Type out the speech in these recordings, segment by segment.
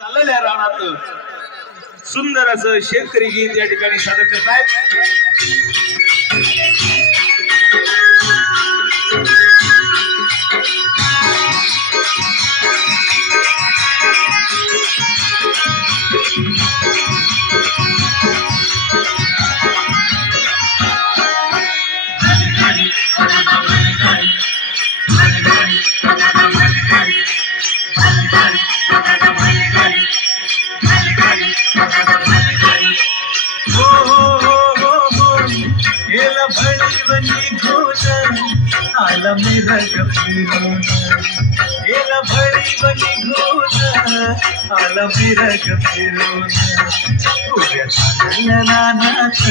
चाललेल्या रानात. सुंदर असं शेतकरी गीत या ठिकाणी सादर करत आहेत आला मिरग फिरून केलं भडीवली घोष आला मिरग फिरून उद्या चालल्या रानात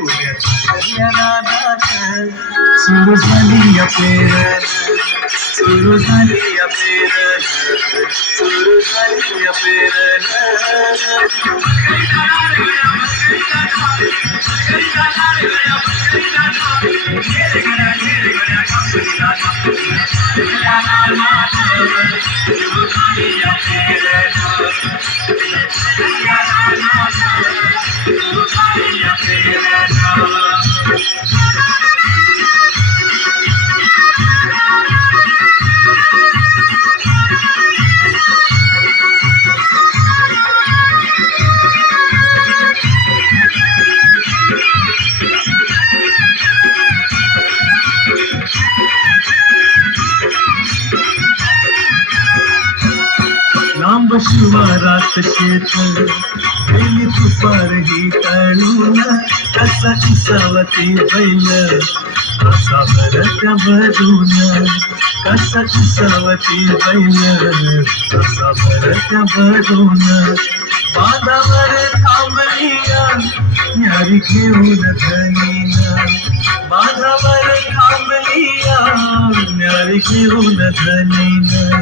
उद्या चालल्या रानात सुरू झाली या पेरण सुरू झाली 我想要的，我想要的，你有？शिवारात शेत पहिली तुपार ही तळून कसा किसावती बैल. कसा भरत्या भरून कसा किसावती बैल. कसा भरत्या भरून बांधावर थांबलिया न्यारी घेऊन धनीना. बांधावर थांबलिया न्यारी घेऊन धनीना.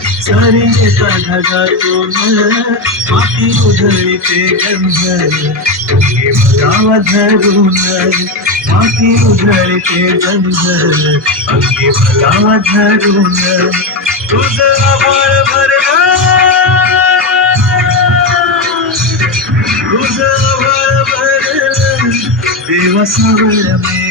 सारे का धगा तो माटी उधरी पे गंधर ये बगावा धरूनर माटी उधरी पे गंधर अग्गे बगावा धरूनर तुझे आभार भरना तुझे आभार भरना देवा सवर में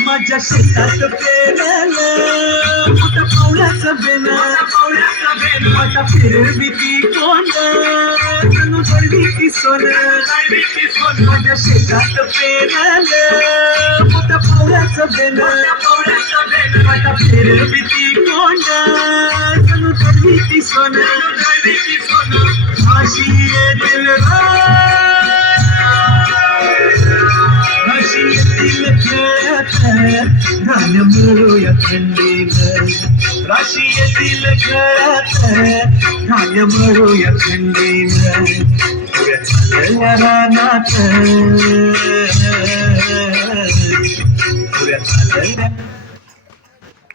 माझ्या शेतात पेरलं पावलाचं बेन. पावलाचं बेन मोठा फिरवी ती कोण? जणू दळवी ती सोन. माझ्या शेतात पेरलं. मोठ्या पावल्याचं बेन. आता फिरवी ती कोंड जणू दळवी ती सोन. Vasiyetil kırate Tanrımı yakınlığına Yaranatı Yaranatı